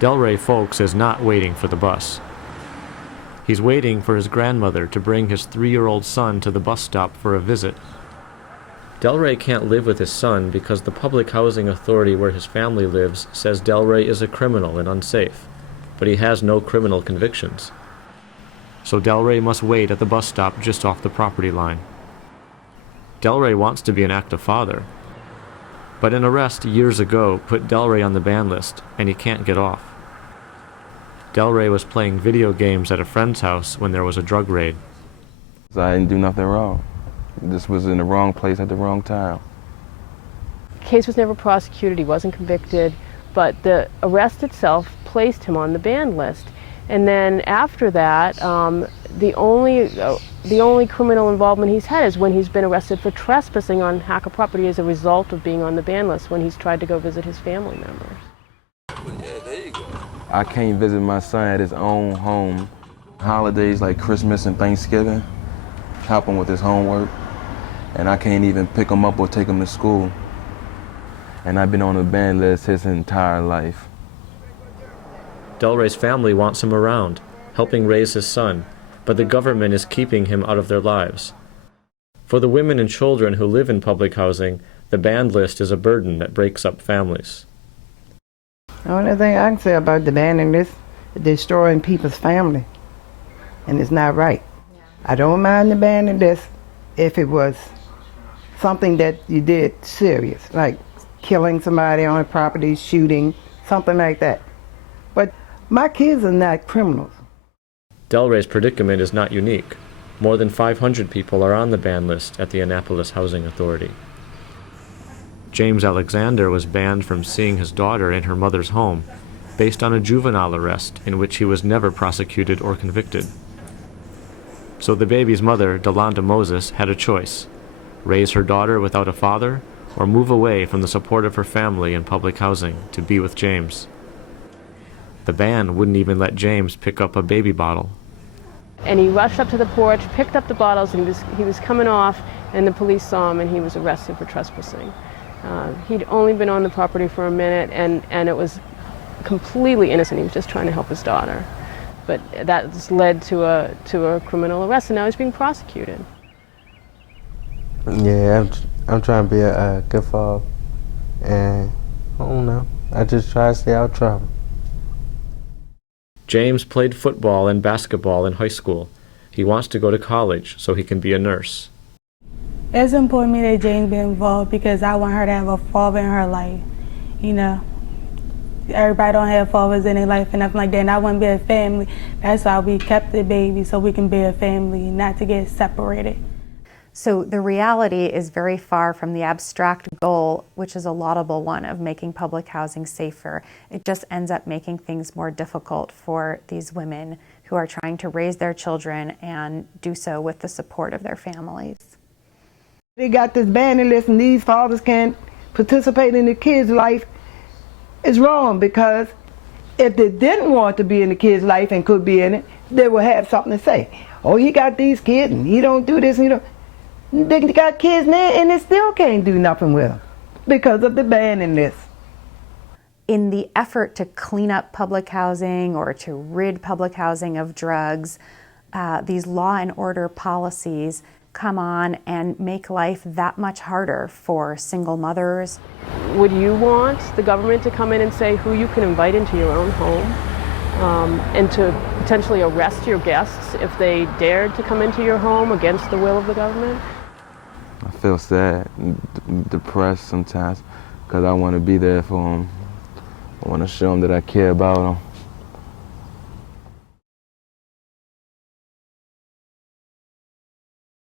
Delray Folks is not waiting for the bus. He's waiting for his grandmother to bring his 3-year-old son to the bus stop for a visit. Delray can't live with his son because the public housing authority where his family lives says Delray is a criminal and unsafe, but he has no criminal convictions. So Delray must wait at the bus stop just off the property line. Delray wants to be an active father, but an arrest years ago put Delray on the ban list, and he can't get off. Delray was playing video games at a friend's house when there was a drug raid. I didn't do nothing wrong. This was in the wrong place at the wrong time. The case was never prosecuted, he wasn't convicted, but the arrest itself placed him on the ban list. And then after that, the only criminal involvement he's had is when he's been arrested for trespassing on Hacker property as a result of being on the ban list when he's tried to go visit his family members. Yeah, there you go. I can't visit my son at his own home. Holidays like Christmas and Thanksgiving, help him with his homework, and I can't even pick him up or take him to school. And I've been on the ban list his entire life. Delray's family wants him around, helping raise his son, but the government is keeping him out of their lives. For the women and children who live in public housing, the banned list is a burden that breaks up families. The only thing I can say about the banning list is destroying people's family, and it's not right. I don't mind the banning list if it was something that you did serious, like killing somebody on a property, shooting, something like that. But my kids are not criminals. Delray's predicament is not unique. More than 500 people are on the ban list at the Annapolis Housing Authority. James Alexander was banned from seeing his daughter in her mother's home based on a juvenile arrest in which he was never prosecuted or convicted. So the baby's mother, Delonda Moses, had a choice: raise her daughter without a father or move away from the support of her family in public housing to be with James. The ban wouldn't even let James pick up a baby bottle. And he rushed up to the porch, picked up the bottles, and he was coming off, and the police saw him, and he was arrested for trespassing. He'd only been on the property for a minute, and it was completely innocent. He was just trying to help his daughter. But that just led to a criminal arrest, and now he's being prosecuted. Yeah, I'm trying to be a good father, and I don't know. I just try to stay out of trouble. James played football and basketball in high school. He wants to go to college so he can be a nurse. It's important to me that James be involved because I want her to have a father in her life. You know, everybody don't have fathers in their life and nothing like that, and I want to be a family. That's why we kept the baby, so we can be a family, not to get separated. So the reality is very far from the abstract goal, which is a laudable one, of making public housing safer. It just ends up making things more difficult for these women who are trying to raise their children and do so with the support of their families. They got this banning list and these fathers can't participate in the kids' life. It's wrong, because if they didn't want to be in the kid's life and could be in it, they would have something to say. Oh, he got these kids and he don't do this and he don't. They got kids now and they still can't do nothing with them because of the banning list. In the effort to clean up public housing or to rid public housing of drugs, these law and order policies come on and make life that much harder for single mothers. Would you want the government to come in and say who you can invite into your own home, and to potentially arrest your guests if they dared to come into your home against the will of the government? I feel sad and depressed sometimes because I want to be there for them. I want to show them that I care about them.